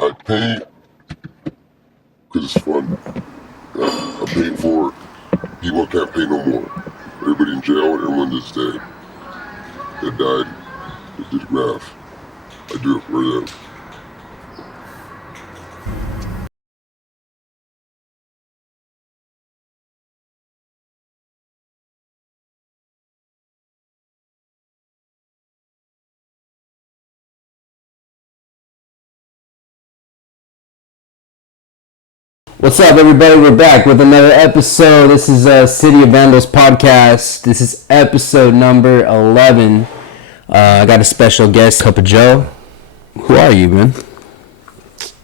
I paint because it's fun. I paint for people that can't paint no more. Everybody in jail, everyone that's dead, that died, that did graph. I do it for them. What's up, everybody? We're back with another episode. This is City of Vandals podcast. This is episode number 11. I got a special guest, Cupojoe. Who are you, man?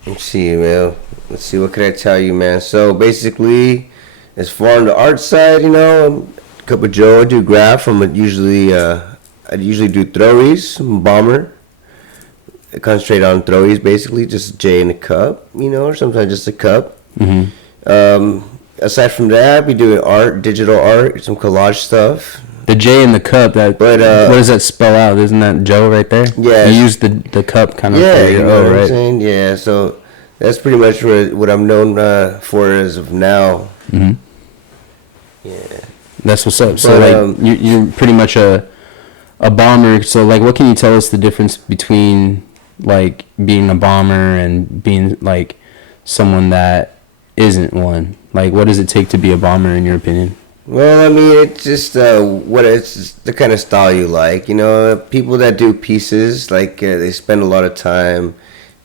Let's see, man. Let's see, what could I tell you, man? So, basically, as far on the art side, you know, I'm Cupojoe. I do graph. I usually do throwies. I'm a bomber. I concentrate on throwies, basically, just J in a cup, you know, or sometimes just a cup. Mm-hmm. Aside from that, I be doing art, digital art, some collage stuff. The J in the cup, what does that spell out? Isn't that Joe right there? Yeah. You use the cup kind of for your you know O, what right? I'm saying? Yeah, so that's pretty much what I'm known for as of now. Mm-hmm. Yeah. That's what's up. So, you're pretty much a bomber. So, like, what can you tell us the difference between, like, being a bomber and being, like, someone that isn't one? Like, what does it take to be a bomber, in your opinion? Well, I mean, it's just it's just the kind of style you like. You know, people that do pieces, like, they spend a lot of time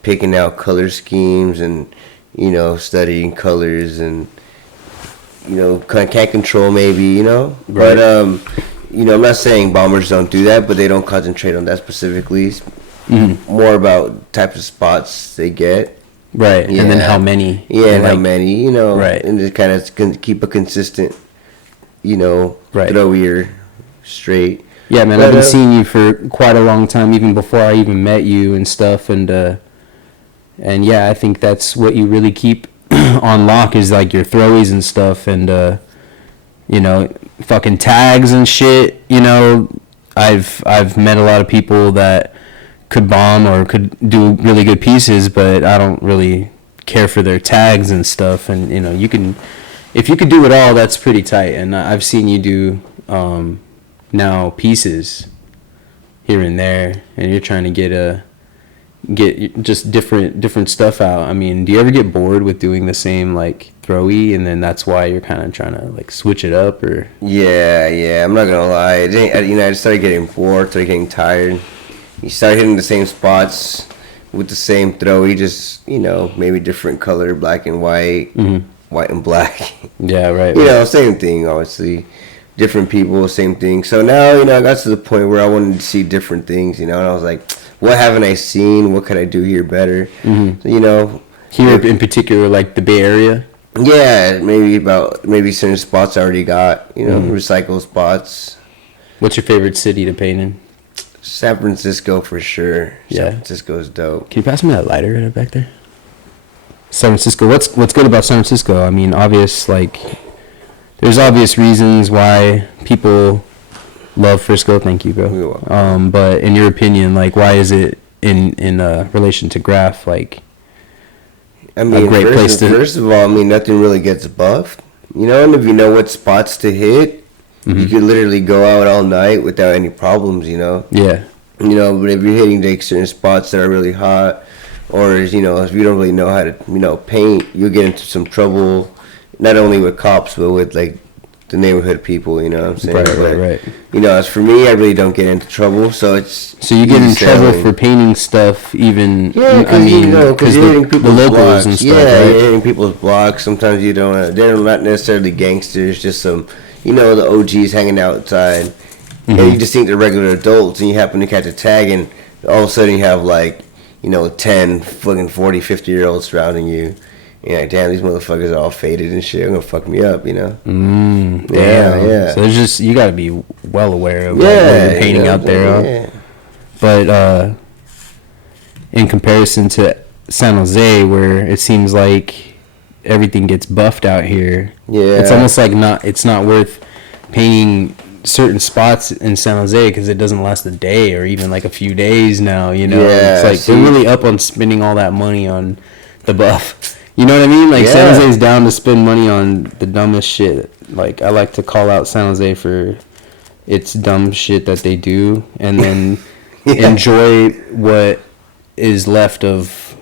picking out color schemes and, you know, studying colors and, you know, can't control maybe, you know. Right. But, you know, I'm not saying bombers don't do that, but they don't concentrate on that specifically. Mm-hmm. More about types of spots they get. Right, yeah. And then how many. Yeah, and how many, you know. Right. And just kind of keep a consistent, you know, right. throwier straight. Yeah, man, I've been seeing you for quite a long time, even before I even met you and stuff. And yeah, I think that's what you really keep on lock is, like, your throwies and stuff. And, you know, fucking tags and shit. You know, I've met a lot of people that could bomb or could do really good pieces, but I don't really care for their tags and stuff. And, you know, if you could do it all, that's pretty tight. And I've seen you do now pieces here and there, and you're trying to get just different stuff out. I mean, do you ever get bored with doing the same, like, throwy, and then that's why you're kind of trying to, like, switch it up? Or yeah, I'm not gonna lie, I started getting bored, started getting tired. You start hitting the same spots with the same throwy, just, you know, maybe different color, black and white, white and black. Yeah, right. You know, same thing, obviously. Different people, same thing. So now, you know, I got to the point where I wanted to see different things, you know, and I was like, what haven't I seen? What could I do here better? Mm-hmm. So, you know. Here in particular, like the Bay Area? Yeah, maybe certain spots I already got, you know, recycle spots. What's your favorite city to paint in? San Francisco for sure. Yeah. San Francisco's dope. Can you pass me that lighter right back there? San Francisco. What's good about San Francisco? I mean, there's obvious reasons why people love Frisco. Thank you, bro. You're welcome. But in your opinion, like, why is it in relation to graph, like, I mean, a great place to? First of all, I mean, nothing really gets buffed, you know. And if you know what spots to hit, you could literally go out all night without any problems, you know. Yeah. You know, but if you're hitting like certain spots that are really hot, or, you know, if you don't really know how to, you know, paint, you'll get into some trouble, not only with cops, but with, like, the neighborhood people, you know what I'm saying? Right. You know, as for me, I really don't get into trouble, so it's... So you get in trouble for painting stuff, even... Yeah, because, you know, because you're hitting people's locals blocks. And stuff, yeah, right? You're hitting people's blocks. Sometimes you don't... They're not necessarily gangsters, just some, you know, the OGs hanging outside. Mm-hmm. And you just think they're regular adults, and you happen to catch a tag, and all of a sudden you have, like, you know, 10, fucking 40, 50-year-olds surrounding you. Yeah, damn, these motherfuckers are all faded and shit. They're gonna fuck me up, you know. Yeah. So there's just, you gotta be well aware of what you're painting out there. Yeah. But in comparison to San Jose, where it seems like everything gets buffed out here, it's almost like it's not worth painting certain spots in San Jose because it doesn't last a day or even like a few days now. You know, Yeah, it's like see. they're really up on spending all that money on the buff. You know what I mean? Like Yeah. San Jose's down to spend money on the dumbest shit. Like I like to call out San Jose for its dumb shit that they do, and then Yeah. enjoy what is left of,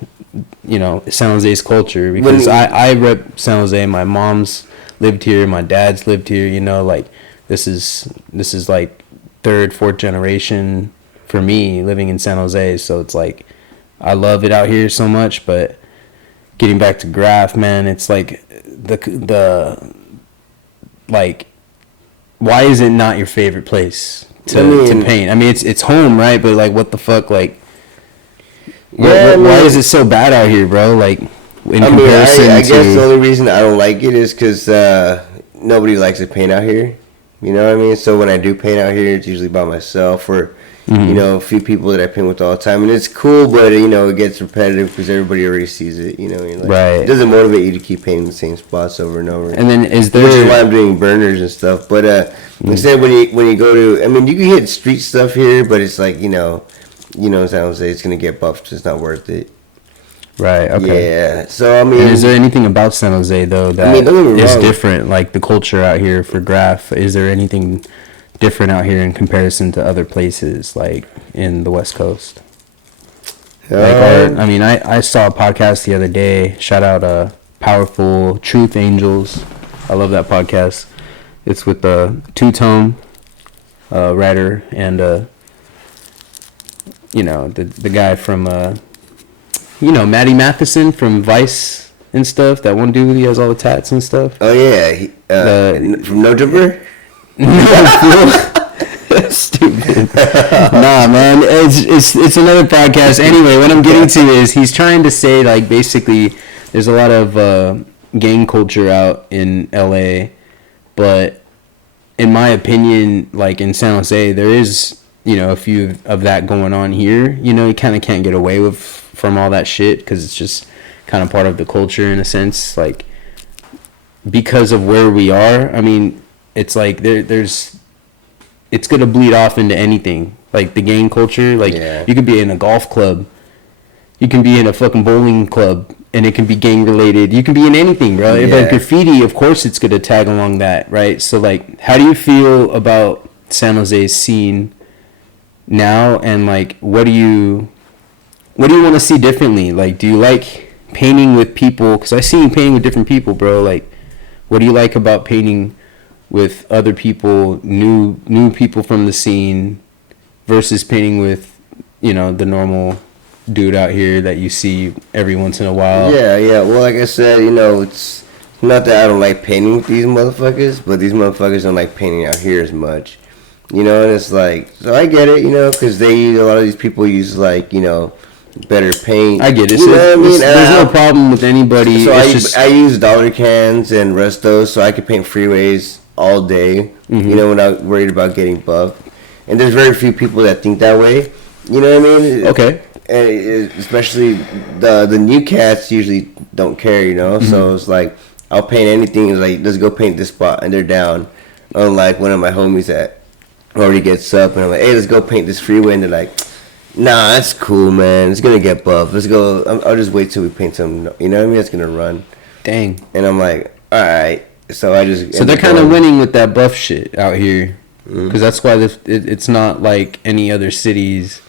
you know, San Jose's culture. Because When- I rep San Jose. My mom's lived here. My dad's lived here. You know, like this is like third, fourth generation for me living in San Jose. So it's like I love it out here so much. But getting back to Graph, man, it's like the like, why is it not your favorite place to paint? I mean, it's home, right? But like, what the fuck, like. Why is it so bad out here, bro? Like, in comparison I to... guess the only reason I don't like it is because nobody likes to paint out here. You know what I mean? So when I do paint out here, it's usually by myself or, you know, a few people that I paint with all the time. And it's cool, but, you know, it gets repetitive because everybody already sees it, you know? Like, Right. It doesn't motivate you to keep painting the same spots over and over. And then is Which is why there... I'm doing burners and stuff. But instead, when you go to... I mean, you can hit street stuff here, but it's like, you know, San Jose, it's going to get buffed. It's not worth it. Right, okay. Yeah, so I mean... And is there anything about San Jose, though, that don't get me is wrong. different? Like, the culture out here for Graph, is there anything different out here in comparison to other places, like, in the West Coast? I saw a podcast the other day, shout out Powerful Truth Angels. I love that podcast. It's with a two-tone writer and... you know, the guy from, you know, Matty Matheson from Vice and stuff. That one dude, he has all the tats and stuff. Oh, yeah. From No Jumper? Stupid. Nah, man. It's another podcast. Anyway, what I'm getting to is he's trying to say, like, basically, there's a lot of gang culture out in L.A., but in my opinion, like, in San Jose, there is... you know, a few of that going on here. You know, you kind of can't get away from all that shit because it's just kind of part of the culture in a sense. Like, because of where we are, I mean, it's like it's going to bleed off into anything. Like, the gang culture, like, you could be in a golf club. You can be in a fucking bowling club, and it can be gang-related. You can be in anything, bro. Yeah. But graffiti, of course, it's going to tag along that, right? So, like, how do you feel about San Jose's scene now, and like what do you want to see differently? Like, do you like painting with people? Because I see you painting with different people, bro. Like, what do you like about painting with other people, new people from the scene, versus painting with, you know, the normal dude out here that you see every once in a while? Yeah. Well, like I said, you know, it's not that I don't like painting with these motherfuckers, but these motherfuckers don't like painting out here as much. You know, and it's like, so I get it, you know, because a lot of these people use, like, you know, better paint. I get it. You know what I mean? There's no problem with anybody. So it's I use dollar cans and restos so I can paint freeways all day, you know, without worried about getting buffed. And there's very few people that think that way. You know what I mean? Okay. And especially the new cats usually don't care, you know? So it's like, I'll paint anything. It's like, let's go paint this spot, and they're down. Unlike one of my homies that already gets up, and I'm like, hey, let's go paint this freeway, and they're like, nah, that's cool, man, it's gonna get buff, let's go. I'll just wait till we paint some, you know what I mean, it's gonna run. Dang. And I'm like, alright. So they're kind of winning with that buff shit out here, because that's why it's not like any other cities.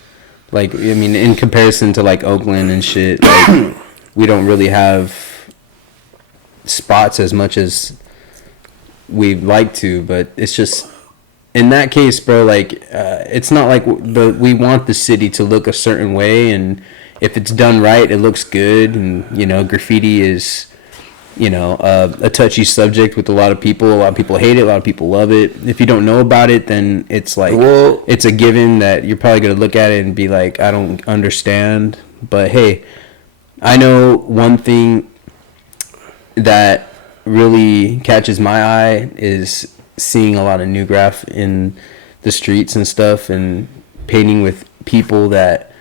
Like, I mean, in comparison to like Oakland and shit, like we don't really have spots as much as we'd like to, but it's just, in that case, bro, like, it's not like we want the city to look a certain way, and if it's done right, it looks good. And, you know, graffiti is, you know, a touchy subject with a lot of people. A lot of people hate it. A lot of people love it. If you don't know about it, then it's like, it's a given that you're probably going to look at it and be like, I don't understand. But, hey, I know one thing that really catches my eye is seeing a lot of new graph in the streets and stuff, and painting with people that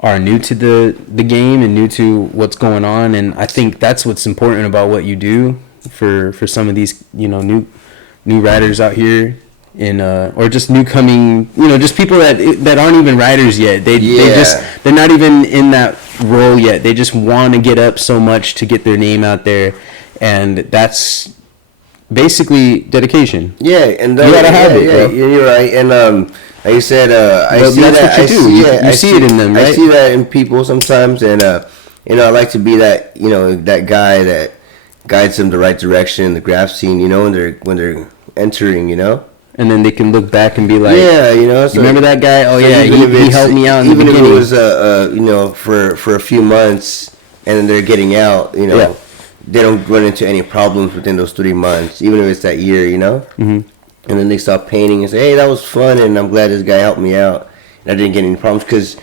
are new to the game and new to what's going on. And I think that's what's important about what you do for some of these, you know, new riders out here, in or just new coming, just people that aren't even writers yet. They're not even in that role yet. They just want to get up so much to get their name out there, and that's basically dedication. Yeah, and you gotta have it, bro. You're right. And like you said, I see that's that. what you do. You see it in them, right? I see that in people sometimes, and I like to be that that guy that guides them the right direction in the graph scene. When they're entering, And then they can look back and be like, yeah, so, you remember that guy? Oh, so yeah, he helped me out in the beginning. Even if it was, for a few months, and then they're getting out, they don't run into any problems within those 3 months, even if it's that year, Mm-hmm. And then they stop painting and say, hey, that was fun, and I'm glad this guy helped me out, and I didn't get any problems, because,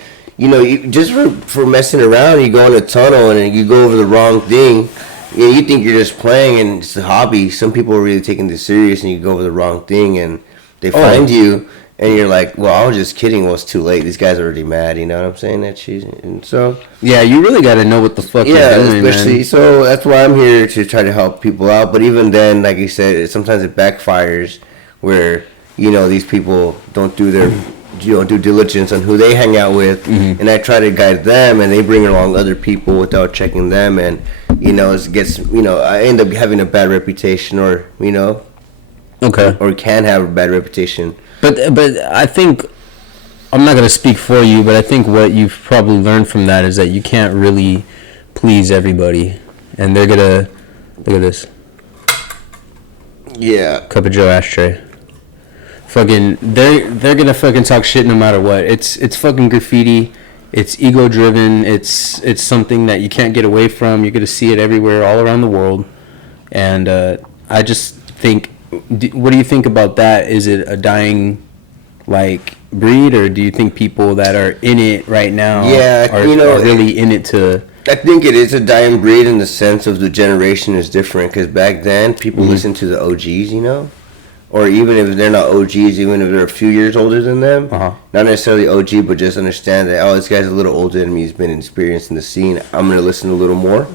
just for messing around, you go in a tunnel, and you go over the wrong thing. You think you're just playing and it's a hobby. Some people are really taking this serious, and you go over the wrong thing, and they find you, and you're like, well, I was just kidding. Well, it's too late. These guys are already mad. You know what I'm saying? And so yeah, you really got to know what the fuck you're doing, especially, man. So that's why I'm here to try to help people out. But even then, like you said, sometimes it backfires where these people don't do their due diligence on who they hang out with, mm-hmm. and I try to guide them, and they bring along other people without checking them, and it gets I end up having a bad reputation, or okay, or can have a bad reputation. But I think, I'm not gonna speak for you, but I think what you've probably learned from that is that you can't really please everybody, and they're gonna look at this. Yeah, Cupojoe ashtray. Fucking, they're gonna fucking talk shit no matter what. It's fucking graffiti. It's ego driven. It's something that you can't get away from. You're gonna see it everywhere, all around the world. And I just think, what do you think about that? Is it a dying breed, or do you think people that are in it right now are really in it to? I think it is a dying breed in the sense of the generation is different, because back then people mm-hmm. listened to the OGs, or even if they're not OGs, even if they're a few years older than them, not necessarily OG, but just understand that, this guy's a little older than me, he's been experienced in the scene, I'm going to listen a little more.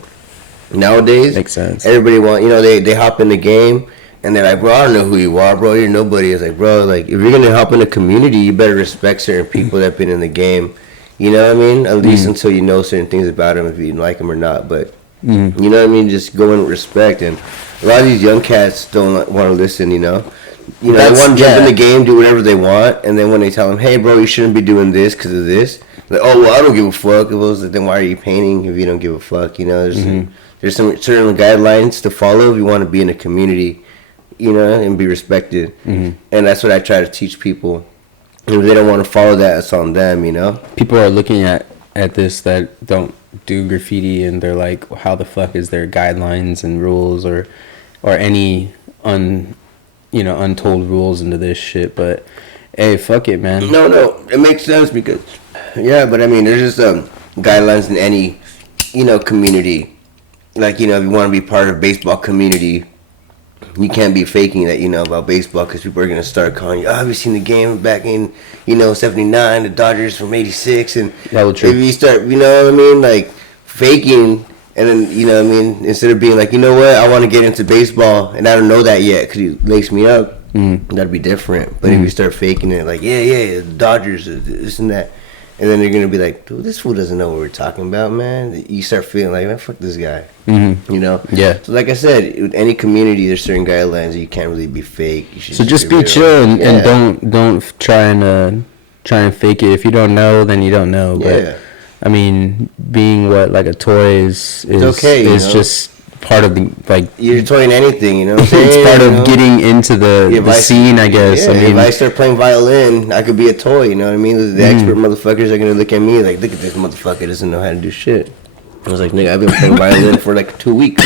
Nowadays, makes sense. Everybody they hop in the game, and they're like, bro, I don't know who you are, bro, you're nobody. It's like, bro, if you're going to hop in a community, you better respect certain people that have been in the game, you know what I mean? At least until you know certain things about them, if you like them or not, but, you know what I mean? Just go in with respect, and a lot of these young cats don't want to listen, they want to jump in the game, do whatever they want, and then when they tell them, hey, bro, you shouldn't be doing this because of this, like, oh, well, I don't give a fuck. It was like, then why are you painting if you don't give a fuck? There's some certain guidelines to follow if you want to be in a community, and be respected. Mm-hmm. And that's what I try to teach people. And if they don't want to follow that, it's on them, People are looking at this that don't do graffiti, and they're like, how the fuck is there guidelines and rules or any untold rules into this shit? But hey, fuck it, man. No, it makes sense because but I mean, there's just guidelines in any community. Like, if you want to be part of baseball community, you can't be faking that about baseball, because people are going to start calling you, have you seen the game back in 79, the Dodgers from 86, and if you start faking, and then, instead of being like, what, I want to get into baseball, and I don't know that yet, because he lace me up, that'd be different. But if you start faking it, like, the Dodgers, this and that, and then they're going to be like, dude, this fool doesn't know what we're talking about, man. You start feeling like, man, fuck this guy, Yeah. So like I said, with any community, there's certain guidelines that you can't really be fake. So just be chill and don't try and fake it. If you don't know, then you don't know. But I mean, being a toy is okay, is just part of the you're toying anything, it's part of getting into the scene, I guess. I mean, if I start playing violin, I could be a toy, you know what I mean? The expert motherfuckers are gonna look at me like, look at this motherfucker, doesn't know how to do shit. I was like, nigga, I've been playing violin for 2 weeks,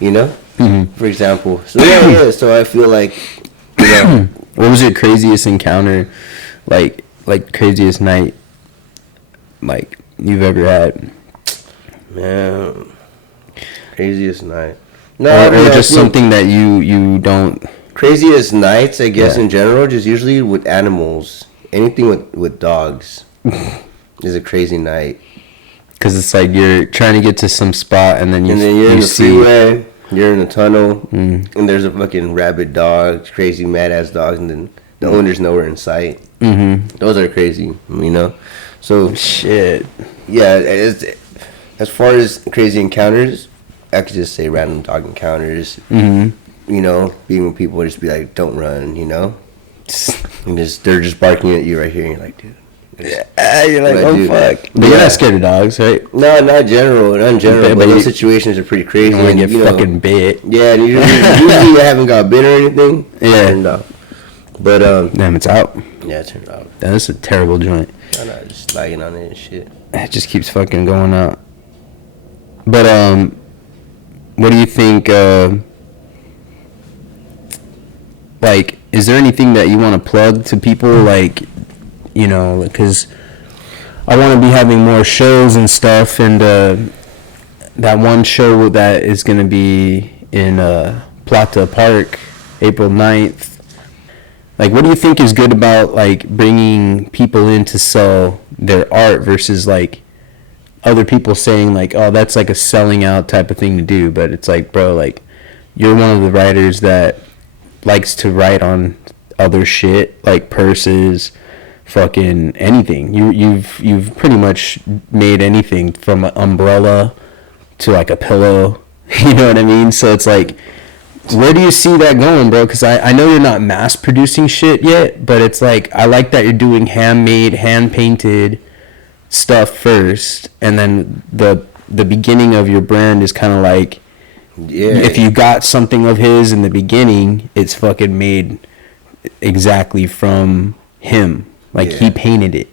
for example. So so I feel like, what was your craziest encounter, like craziest night, you've ever had? Man, craziest night. No, or just something that you don't. Craziest nights, I guess, in general, just usually with animals. Anything with dogs is a crazy night. Because it's like you're trying to get to some spot, and then you're in the freeway, You're in the tunnel, and there's a fucking rabid dog, crazy mad ass dogs, and then the owner's nowhere in sight. Those are crazy, you know. So Shit. yeah, as far as crazy encounters, I could just say random dog encounters. You know, being with people, just be like, don't run, you know. And they're just barking at you right here, and you're like, dude. You're like, Like, oh dude. fuck. But you're not scared of dogs, right? No, not in general, But but those situations are pretty crazy. You want and, to get you know, fucking bit. yeah, and usually I haven't got bit or anything. Yeah. Turned off. But Damn, it's out. yeah, it turned off. That's a terrible joint. I know, just lagging on it and shit. It just keeps fucking going out. But what do you think? Like, is there anything that you want to plug to people? Like, you know, because I want to be having more shows and stuff, and that one show that is going to be in Plata Park, April 9th. Like, what do you think is good about, like, bringing people in to sell their art versus, like, other people saying, like, oh, that's, like, a selling out type of thing to do? But it's like, bro, like, you're one of the writers that likes to write on other shit, like purses, fucking anything. You've pretty much made anything from an umbrella to, like, a pillow. You know what I mean? So it's like, where do you see that going, bro? Because I know you're not mass producing shit yet, but it's like, I like that you're doing handmade, hand painted stuff first, and then the beginning of your brand is kind of like, Yeah. if you got something of his in the beginning, it's fucking made exactly from him. Like, he painted it.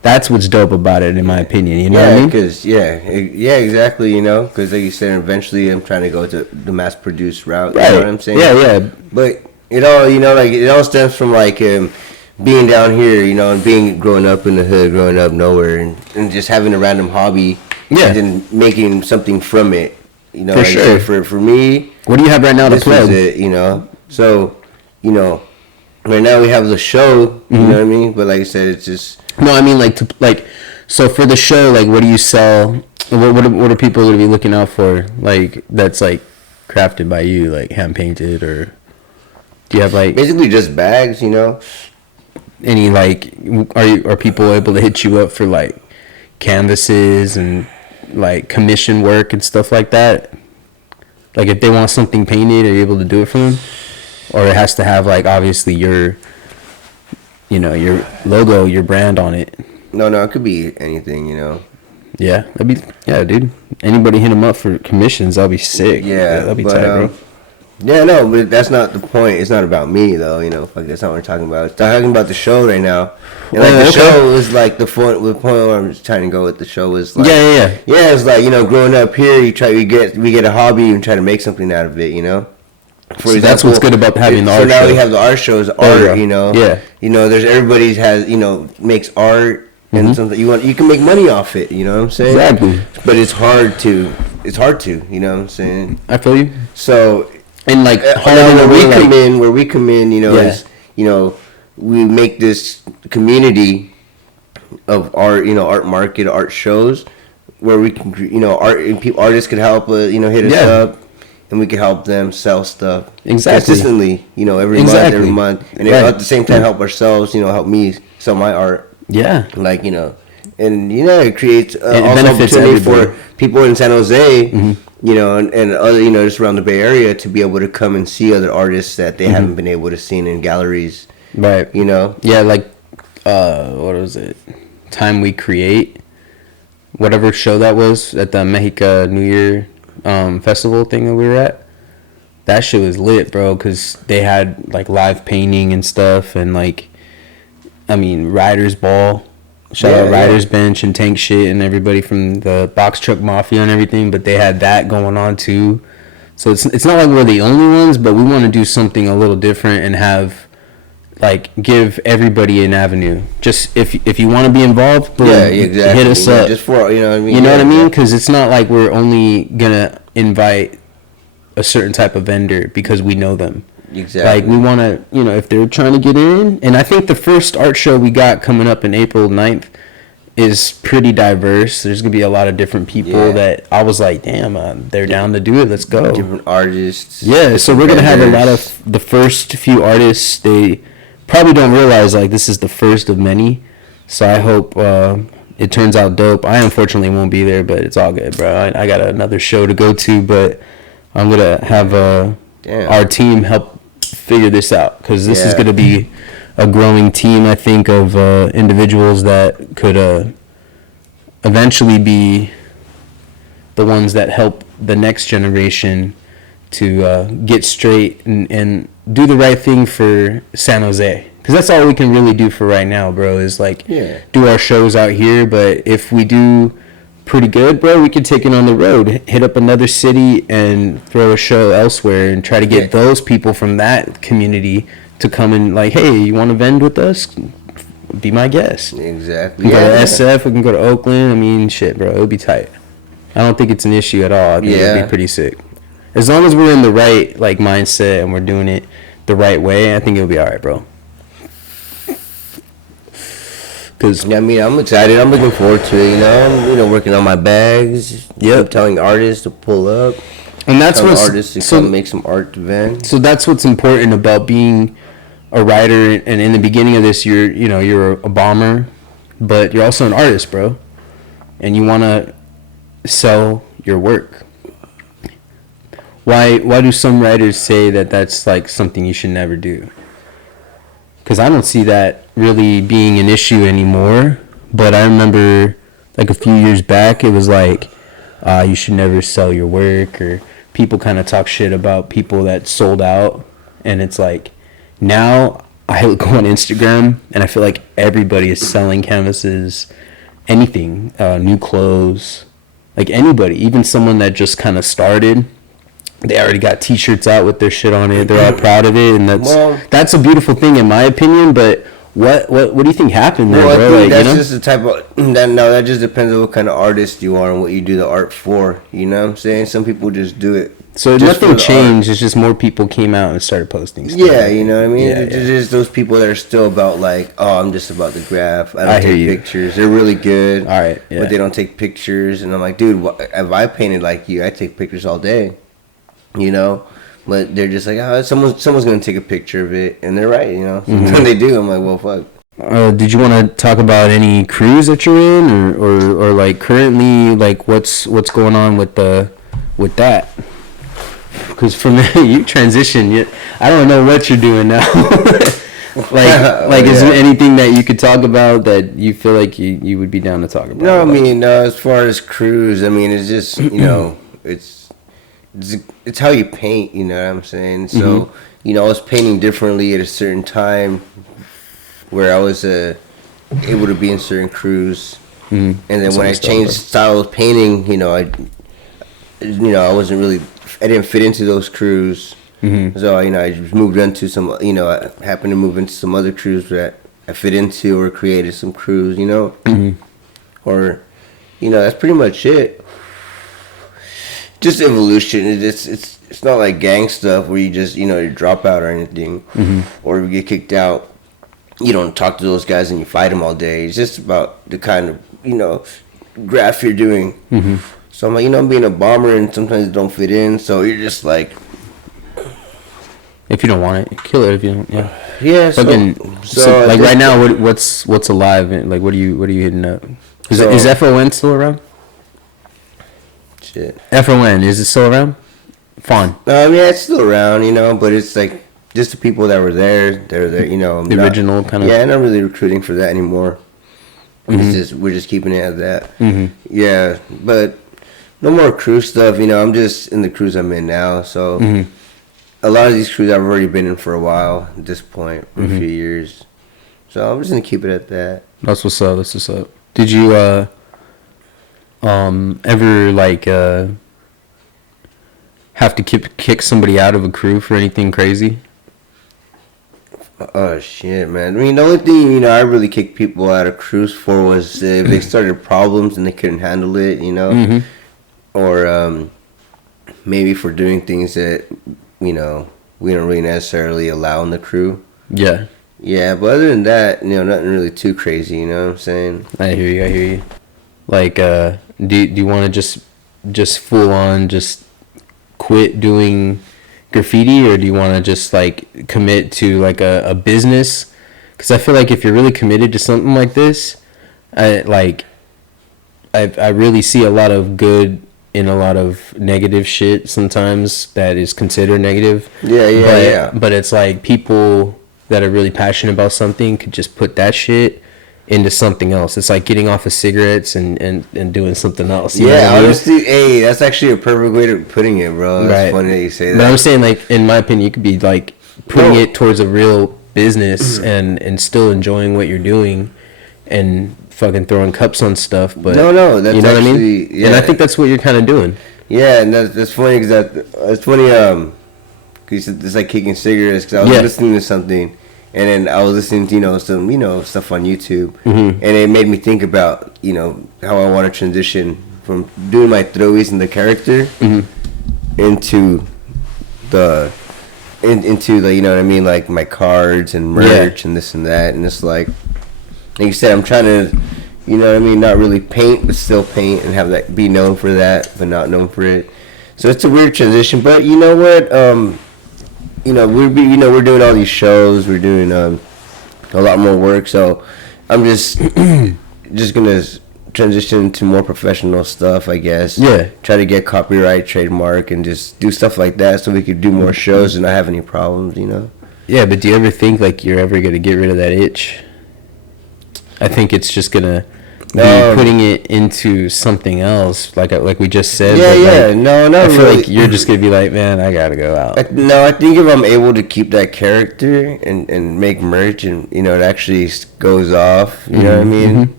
That's what's dope about it, in my opinion. You know what I mean? Because exactly. You know, because like you said, eventually I'm trying to go to the mass-produced route. Right. You know what I'm saying? Yeah. But it all, you know, like it all stems from like being down here, you know, and growing up in the hood, growing up nowhere, and just having a random hobby, Yeah. and then making something from it. You know, For like sure. For me, What do you have right now to this was plug? it. You know, so you know, right now we have the show. You know what I mean? But like I said, it's just. No, I mean, so for the show, like, what do you sell? What are people going to be looking out for? Like, that's, like, crafted by you, like, hand painted, or do you have, like, Basically just bags, you know. any, like, are people able to hit you up for, like, canvases and, like, commission work and stuff like that? Like, if they want something painted, are you able to do it for them? Or it has to have, like, obviously your logo, your brand on it. No, it could be anything, you know. Yeah, dude. Anybody hit them up for commissions, that'll be sick. Yeah, that'll be but, tight, bro. Yeah, no, but that's not the point. It's not about me, though, you know. Like, that's not what we're talking about. It's talking about the show right now. And, like, the show was, like, the point where I'm just trying to go with the show is, like... Yeah. Yeah, it's like, you know, growing up here, we get a hobby and try to make something out of it, you know. So that's what's good about having the art show. So now show. we have the art shows, you know. Yeah. You know, everybody has, you know, makes art and something you can make money off it, you know what I'm saying? Exactly. But it's hard to, you know what I'm saying? I feel you. So, And, like, where we come in, you know, is, you know, we make this community of art, you know, art market, art shows, where we can, you know, artists could help, you know, hit us up. And we can help them sell stuff consistently, you know, every month, and at the same time help ourselves, you know, help me sell my art. Yeah, like, you know, and you know, it creates it also benefits opportunity everybody. for people in San Jose, you know, and other, you know, just around the Bay Area to be able to come and see other artists that they haven't been able to see in galleries, right? You know, yeah, like what was it? Time We Create, whatever show that was at the Mexica New Year festival thing that we were at. That shit was lit, bro, because they had, like, live painting and stuff, and, like, I mean, Riders Ball, shout out Riders Bench and Tank Shit and everybody from the Box Truck Mafia and everything, but they had that going on too. So it's not like we're the only ones, but we want to do something a little different and have, like, give everybody an avenue. Just if you want to be involved, boom, hit us up. Just for, you know what I mean? You know what I mean? Because it's not like we're only gonna invite a certain type of vendor because we know them. Exactly. Like, we want to, you know, if they're trying to get in, and I think the first art show we got coming up in April 9th is pretty diverse. There's gonna be a lot of different people that I was like, damn, they're down to do it. Let's go. Different artists. Yeah, so we're gonna have a lot of the first few artists. They probably don't realize like this is the first of many. So I hope it turns out dope. I unfortunately won't be there, but it's all good, bro. I got another show to go to, but I'm gonna have our team help figure this out because this is gonna be a growing team, I think, of individuals that could eventually be the ones that help the next generation to get straight and do the right thing for San Jose. Because that's all we can really do for right now, bro, is like do our shows out here. But if we do pretty good, bro, we could take it on the road, hit up another city and throw a show elsewhere and try to get those people from that community to come and like, hey, you want to vend with us? Be my guest. Exactly. We can go to SF, we can go to Oakland. I mean, shit, bro, it'll be tight. I don't think it's an issue at all. I think it'll be pretty sick. As long as we're in the right like mindset and we're doing it the right way, I think it'll be all right, bro. Cause I mean, I'm excited. I'm looking forward to it. I'm working on my bags. I'm telling artists to pull up. And that's what artists to come make some art to vend. So that's what's important about being a writer. And in the beginning of this, you're a bomber, but you're also an artist, bro. And you want to sell your work. Why do some writers say that that's like something you should never do? Because I don't see that really being an issue anymore. But I remember like a few years back, it was like, you should never sell your work, or people kind of talk shit about people that sold out. And it's like, now I go on Instagram and I feel like everybody is selling canvases, anything, new clothes, like anybody, even someone that just kind of started. They already got T-shirts out with their shit on it. They're all proud of it, and that's a beautiful thing in my opinion. But what do you think happened there, bro? I think that's just the type of that just depends on what kind of artist you are and what you do the art for. You know what I'm saying? Some people just do it. So nothing changed. It's just more people came out and started posting stuff. Yeah, you know what I mean? It's just those people that are still about like, oh, I'm just about the graph. I don't take pictures. They're really good. All right, but they don't take pictures. And I'm like, dude, if I painted like you, I take pictures all day. But they're just like, oh, someone's gonna take a picture of it, and they're right, When they do, I'm like, well, fuck. Did you want to talk about any crews that you're in, or like currently, like what's going on with that? Because from there you transition. I don't know what you're doing now. Is there anything that you could talk about that you feel like you would be down to talk about? No, I mean, as far as crews, I mean, it's just it's how you paint, you know what I'm saying? So, I was painting differently at a certain time where I was able to be in certain crews. And then when I changed style of painting, I didn't fit into those crews. So, I just moved into some, I happened to move into some other crews that I fit into or created some crews, or, that's pretty much it. Just evolution. It's not like gang stuff where you just you drop out or anything, or you get kicked out. You don't talk to those guys and you fight them all day. It's just about the kind of graph you're doing. So I'm like I'm being a bomber and sometimes it don't fit in. So you're just like, if you don't want it, kill it. If you don't, yeah. So like right now, what's alive? Like what are you hitting up? Is FON still around? Shit. FON, is it still around? Fawn. I mean, it's still around, but it's like just the people that were there. They're there, the original kind of. Yeah, I'm not really recruiting for that anymore. We're just keeping it at that. Yeah, but no more crew stuff. I'm just in the crews I'm in now. So a lot of these crews I've already been in for a while at this point, for a few years. So I'm just gonna keep it at that. That's what's up. Did you ever like have to kick somebody out of a crew for anything crazy? Oh shit, man. I mean, the only thing I really kicked people out of crews for was if they started problems and they couldn't handle it, or maybe for doing things that we don't really necessarily allow in the crew. Yeah. Yeah, but other than that, nothing really too crazy. You know what I'm saying? I hear you. Like, do you want to just full on just quit doing graffiti, or do you want to just like commit to like a business? Because I feel like if you're really committed to something like this, I really see a lot of good in a lot of negative shit sometimes that is considered negative. Yeah. But it's like people that are really passionate about something could just put that shit into something else. It's like getting off of cigarettes and doing something else. You know what I mean? Honestly, hey, that's actually a perfect way of putting it, bro. That's funny that you say that. But I'm saying, like, in my opinion, you could be like putting it towards a real business and still enjoying what you're doing and fucking throwing cups on stuff. But that's you know actually, what I mean? Yeah. And I think that's what you're kind of doing. Yeah, and that's funny because it's funny. Cause it's like kicking cigarettes. Because I was listening to something, and then I was listening to some stuff on YouTube, and it made me think about how I want to transition from doing my throwies and the character into the you know what I mean, like my cards and merch and this and that, and it's like you said, I'm trying to, you know what I mean, not really paint but still paint and have that be known for that but not known for it. So it's a weird transition, but you know what, we're doing all these shows, we're doing a lot more work, so I'm just gonna transition to more professional stuff, I guess. Yeah. Try to get copyright, trademark, and just do stuff like that so we could do more shows and not have any problems, Yeah, but do you ever think like you're ever gonna get rid of that itch? I think it's just gonna be putting it into something else, like we just said. No, not really. I feel like you're just gonna be like, man, I gotta go out. I think if I'm able to keep that character and make merch and it actually goes off, you know what I mean?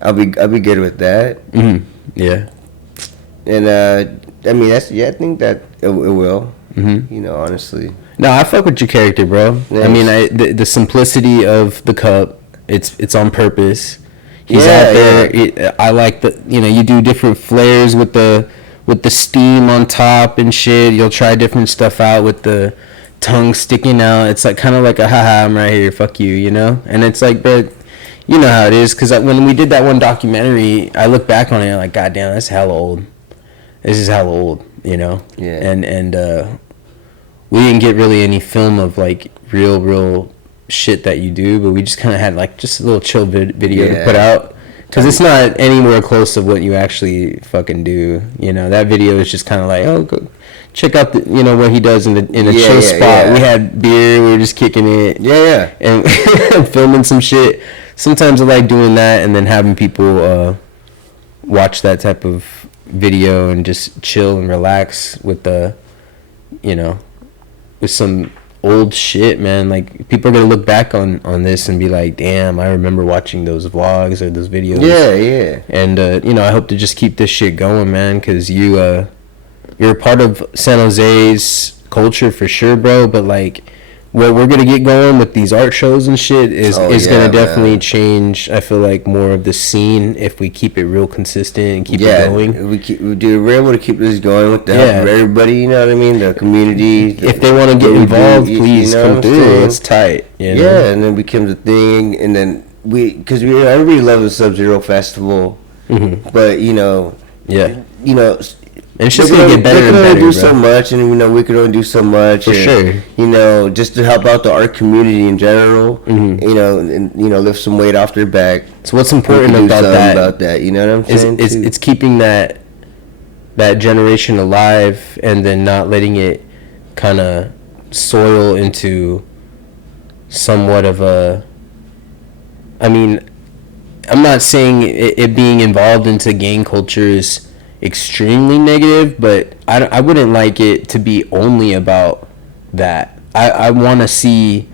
I'll be good with that. Yeah. And I mean I think that it will. Honestly. No, I fuck with your character, bro. Yes. I mean, the simplicity of the cup. It's on purpose. He's out there. I like you do different flares with the steam on top and shit. You'll try different stuff out with the tongue sticking out. It's like kind of like a haha, I'm right here, fuck you, And it's like, but you know how it is, because when we did that one documentary, I look back on it and I'm like, god damn, that's hella old. This is hella old, Yeah. And we didn't get really any film of like real shit that you do, but we just kind of had like just a little chill video to put out, because it's not anywhere close to what you actually fucking do. That video is just kind of like, oh, go check out the what he does in a chill spot. We had beer, we were just kicking it, and filming some shit. Sometimes I like doing that and then having people watch that type of video and just chill and relax with the with some old shit, man. Like, people are gonna look back on this and be like, damn, I remember watching those vlogs or those videos. And I hope to just keep this shit going, man, because you're a part of San Jose's culture for sure, bro. But like, what we're gonna get going with these art shows and shit is gonna definitely change. I feel like more of the scene if we keep it real consistent and keep it going. We're able to keep this going with the help of everybody. You know what I mean? The community. If they want to get involved, please come through. It's tight. And then it becomes a thing, and then because everybody loves the Sub-Zero Festival, but and it's just gonna get better and better. We can only do so much, and we can only do so much. For sure. Just to help out the art community in general. And lift some weight off their back. So what's important about that? You know what I'm saying? It's keeping that generation alive, and then not letting it kind of soil into somewhat of a. I mean, I'm not saying it being involved into gang culture is extremely negative, but I wouldn't like it to be only about that. I want to see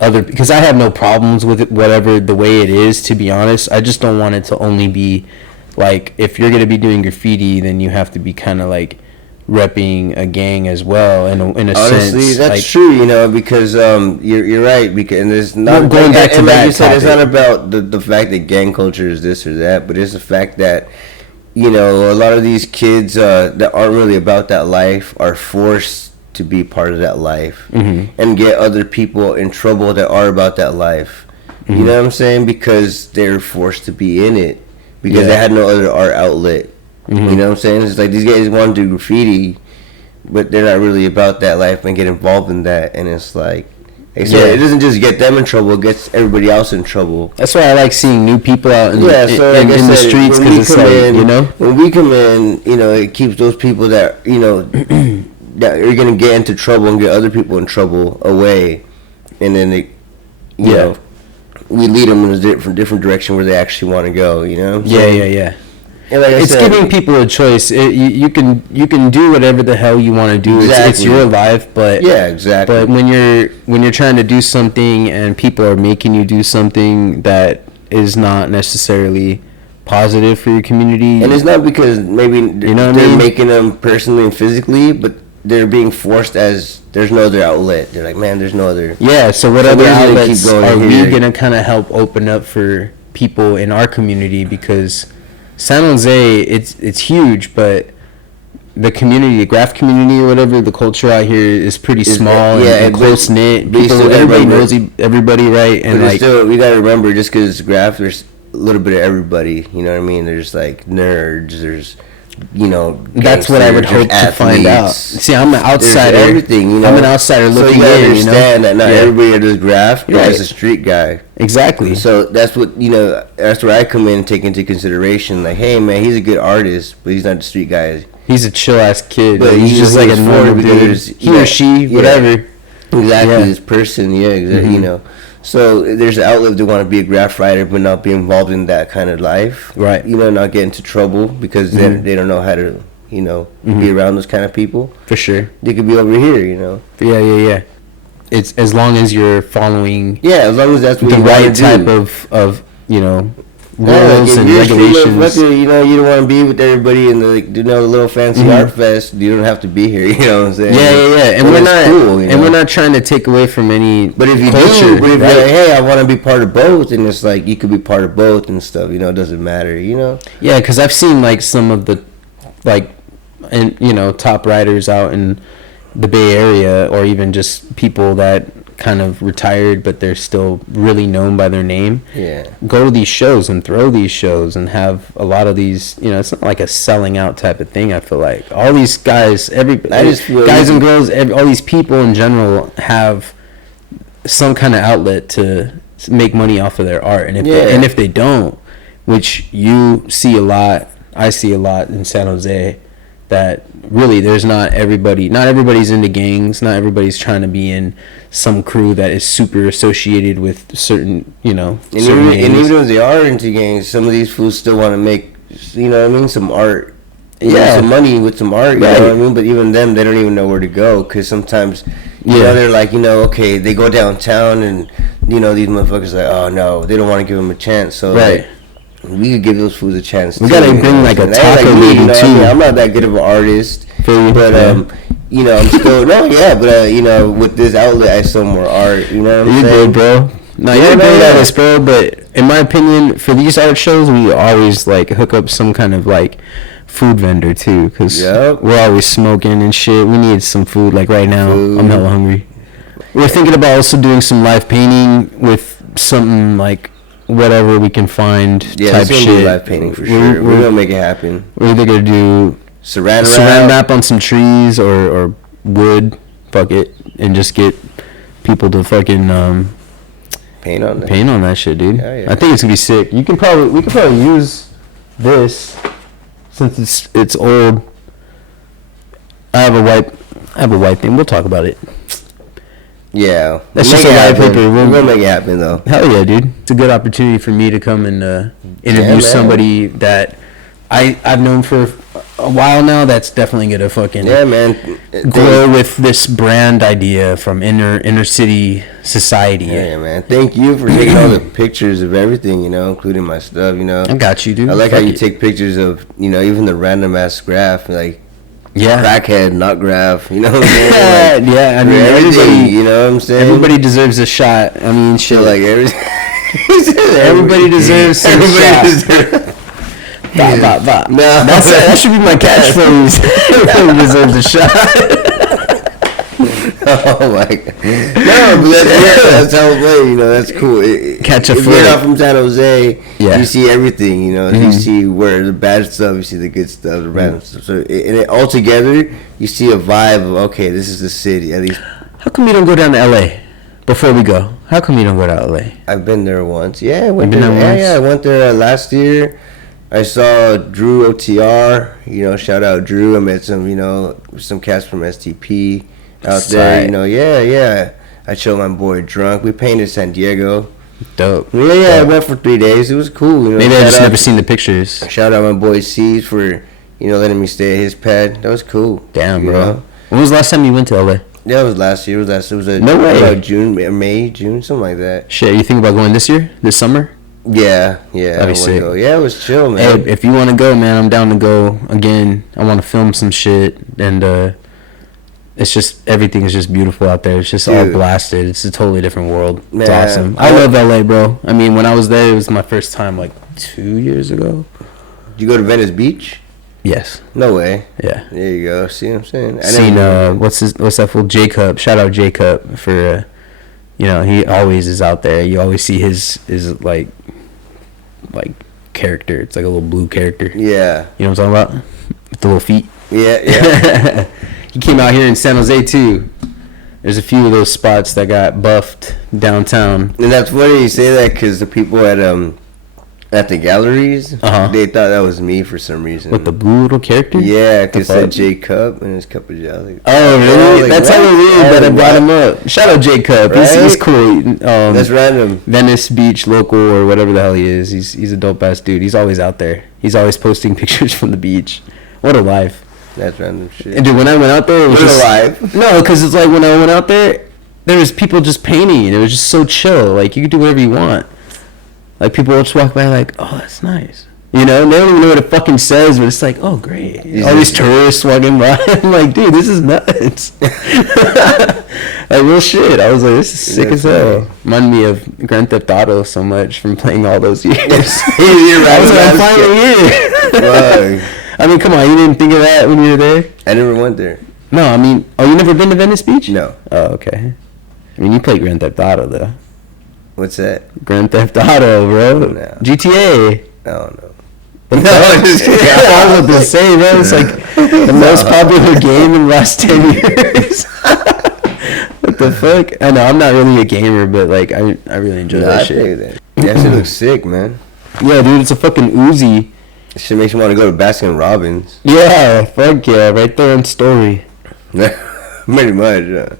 other, because I have no problems with it, whatever the way it is, to be honest. I just don't want it to only be like, if you're going to be doing graffiti, then you have to be kind of like repping a gang as well, in a Honestly, sense. Honestly, that's like, true, because you're right, because, and it's not going back to that you said, it's not about the fact that gang culture is this or that, but it's the fact that a lot of these kids that aren't really about that life are forced to be part of that life and get other people in trouble that are about that life. You know what I'm saying? Because they're forced to be in it because they had no other art outlet. You know what I'm saying? It's like these guys want to do graffiti, but they're not really about that life and get involved in that. And it's like, it doesn't just get them in trouble; it gets everybody else in trouble. That's why I like seeing new people out in the streets, because it's like, you know, when we come in, you know, it keeps those people that, you know, that are gonna get into trouble and get other people in trouble away, and then they, you know, we lead them in a different direction where they actually want to go. You know? Yeah. And like it's giving people a choice. You can do whatever the hell you want to do. Exactly. It's your life, but exactly. But when you're trying to do something and people are making you do something that is not necessarily positive for your community, and it's not because maybe they're making them personally and physically, but they're being forced as there's no other outlet. They're like, man, there's no other. Yeah. So what other outlets are we gonna kind of help open up for people in our community? Because San Jose, it's huge, but the community, the graph community or whatever, the culture out here is pretty small and close knit. Everybody knows everybody, right? And like, still, we gotta remember, just because graph, there's a little bit of everybody. You know what I mean? There's like nerds. There's, you know, that's what I would hope to find out. See, I'm an outsider. There's everything, you know. I'm an outsider looking in. So you you understand know? that not everybody that does graph is a street guy. Exactly. So that's what, you know. That's where I come in and take into consideration. Like, hey, man, he's a good artist, but he's not the street guy. He's a chill ass kid. But he's just like a normal dude. He or she, whatever. Exactly, this person. Yeah, exactly. You know. So there's an outlet to want to be a graph writer, but not be involved in that kind of life. Right. You know, not get into trouble because they don't know how to, you know, be around those kind of people. For sure. They could be over here, you know. Yeah. It's as long as you're following. Yeah, as long as that's what the you right type of you know, rules and regulations. You know, you don't want to be with everybody in the, like, you know, the little fancy art fest. You don't have to be here. You know what I'm saying? Yeah. And we're not cool, you know? We're not trying to take away from any. But if you culture, you're like, hey, I want to be part of both, and it's like you could be part of both and stuff. You know, it doesn't matter. You know? Yeah, because I've seen like some of the, like, and you know, top writers out in the Bay Area, or even just people that kind of retired but they're still really known by their name, go to these shows and throw these shows and have a lot of these, you know, it's not like a selling out type of thing. I feel like all these guys, guys and girls, all these people in general have some kind of outlet to make money off of their art, and if they don't, which you see a lot, I see a lot in San Jose, that really there's not everybody's into gangs, not everybody's trying to be in some crew that is super associated with certain, you know, and even if they are into gangs, some of these fools still want to make, you know what I mean, some art, some money with some art, you know what I mean, but even them, they don't even know where to go, because sometimes, you know, they're like, you know, okay, they go downtown and, you know, these motherfuckers are like, oh no, they don't want to give them a chance, so like, we could give those fools a chance. We gotta bring like a taco lady too. I mean, I'm not that good of an artist, but you know, I'm still but you know, with this outlet, I sell more art. You know what I'm saying? You're good, bro. No, you're a great artist, bro. But in my opinion, for these art shows, we always like hook up some kind of like food vendor too, because we're always smoking and shit. We need some food. Like right now, I'm hella hungry. We're thinking about also doing some live painting with something like whatever we can find type shit. Be live painting for sure. We're gonna make it happen. We're either gonna do saran wrap on some trees or wood. Fuck it, and just get people to fucking paint on that shit, dude. I think it's gonna be sick. We could probably use this since it's old. I have a white thing. We'll talk about it. Yeah, that's just a white paper. We're gonna make it happen though. Hell yeah, dude! It's a good opportunity for me to come and interview somebody that I've known for a while now. That's definitely gonna fucking grow with this brand idea from inner city society. Yeah, man. Thank you for taking all the pictures of everything. You know, including my stuff. You know, I got you, dude. I like how you take pictures of, you know, even the random ass graph, like. Yeah, crackhead, not graph. You know what I'm saying? Like, I mean, everybody. You know what I'm saying? Everybody deserves a shot. I mean, shit. So, like everybody deserves a shot. Bah. No, that should be my catchphrase. Everybody deserves a shot. Oh my god. No, but that's how it plays, you know, that's cool. Catch a if flight. you're not from San Jose, Yeah. you see everything, you know. You see where the bad stuff, you see the good stuff, the random stuff. So all together, you see a vibe of, okay, this is the city, at least. How come you don't go down to LA before we go? How come you don't go to LA? I've been there once. Yeah, I went You've been there. there once? Yeah, I went there last year. I saw Drew OTR, you know, shout out Drew. I met some, you know, some cats from STP out there, Tight. you know, yeah. I showed my boy Drunk. We painted San Diego. Dope. Yeah, I went for 3 days. It was cool, you know. Maybe I Shout just out- never seen the pictures. Shout out my boy C's for, you know, letting me stay at his pad. That was cool. Damn, you bro. know? When was the last time you went to LA? Yeah, it was last year. It was a No way. about June, May, June, something like that. Shit, you think about going this year? This summer? Yeah. That'd be I wanna sick. go. Yeah, it was chill, Hey, man. if you want to go, man, I'm down to go again. I want to film some shit, and it's just everything is just beautiful out there. It's just all Dude. blasted. It's a totally different world. It's Man, awesome. I love LA, bro. I mean, when I was there, it was my first time like 2 years ago. Did you go to Venice Beach? Yes. No way. Yeah. There you go. See what I'm saying? I Seen never- what's that fool Jacob? Shout out Jacob for you know, he always is out there. You always see his like character. It's like a little blue character. Yeah. You know what I'm talking about? With the little feet. Yeah. He came out here in San Jose too. There's a few of those spots that got buffed downtown. And that's funny you say that because the people at the galleries, Uh-huh. they thought that was me for some reason. With the blue little character? Yeah, because it The said fuck? J Cup and his Cupojoe. Like, Oh, really? like, That's what? how it is that I Oh, brought what? him up. Shout out J Cup. He's Right? cool. That's random. Venice Beach local or whatever the hell he is. He's a dope ass dude. He's always out there. He's always posting pictures from the beach. What a life. That's random shit. And dude, when I went out there, it was What a just life. no, because it's like when I went out there was people just painting, and it was just so chill. Like you could do whatever you want. Like people will just walk by, like, oh, that's nice. You know, and they don't even know what it fucking says, but it's like, oh, great. All these tourists walking by. I'm like, dude, this is nuts. Like, real shit. I was like, this is sick as hell. Reminded me of Grand Theft Auto so much from playing all those years. I was like, I'm finally here. Fuck. I mean, come on, you didn't think of that when you were there? I never went there. No, I mean, oh, you never been to Venice Beach? No. Oh, okay. I mean, you played Grand Theft Auto, though. What's that? Grand Theft Auto, bro. No. GTA. I don't know. No, I'm just kidding. I was about to say, bro, it's like the most popular game in the last 10 years. What the fuck? I know, I'm not really a gamer, but, like, I really enjoy that shit. That shit looks sick, man. Yeah, dude, it's a fucking Uzi. It shit makes you want to go to Baskin Robbins. Yeah, fuck yeah, right there on Story. Pretty much, yeah.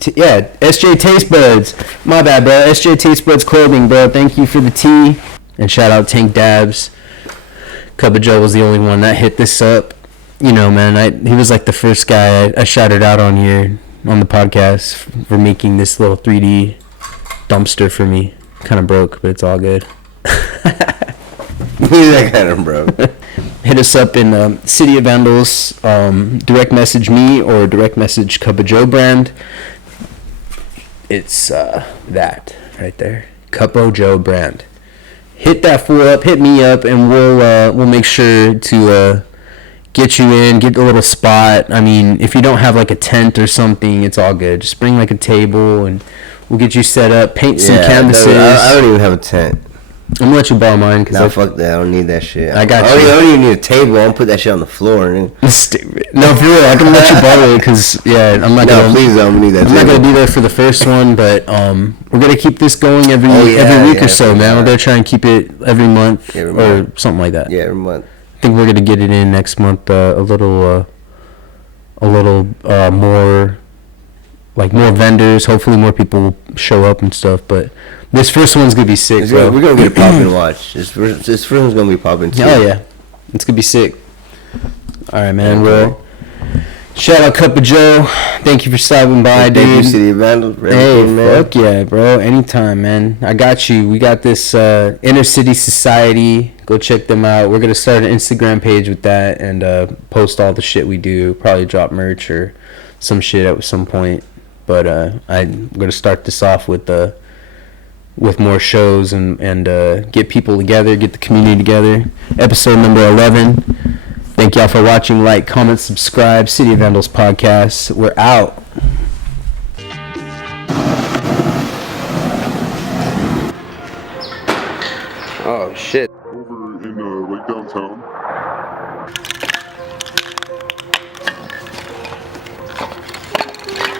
SJ Taste Buds. My bad, bro. SJ Taste Buds Clothing, bro. Thank you for the tea. And shout out Tank Dabs. Cupojoe was the only one that hit this up. You know, man, he was like the first guy I shouted out on here on the podcast for making this little 3D dumpster for me. Kind of broke, but it's all good. That kind of bro. Hit us up in City of Vandals. Direct message me or direct message Cupojoe brand. It's that right there, Cupojoe brand. Hit that fool up, hit me up, and we'll make sure to get you in, get a little spot. I mean, if you don't have like a tent or something, it's all good. Just bring like a table and we'll get you set up. Paint some canvases. I don't even have a tent. I'm gonna let you borrow mine Nah, because fuck that. I don't need that shit. I got I you. don't even need a table. I'm gonna put that shit on the floor. Nigga. stupid. No, for real, I can let you borrow it because I'm not No, gonna. please don't need that I'm not table. gonna be there for the first one, but we're gonna keep this going every week or so, man. We're gonna try and keep it every month Every or month. something like that. Yeah, every month. I think we're gonna get it in next month. A little more, like more vendors. Hopefully, more people will show up and stuff. But this first one's gonna be sick, bro. We're gonna get a poppin' watch. This first one's gonna be poppin' too. Oh yeah, it's gonna be sick. All right, man. Well, shout out Cupojoe. Thank you for stopping by, Thank you, dude. City of Vandals. for Hey, everything, man. fuck yeah, bro. Anytime, man. I got you. We got this Inner City Society. Go check them out. We're going to start an Instagram page with that and post all the shit we do. Probably drop merch or some shit at some point. But I'm going to start this off with more shows and get people together, get the community together. Episode number 11. Thank Thank y'all for watching. Like, comment, subscribe. City of Vandals podcast. We're out. Oh shit. Over in like downtown.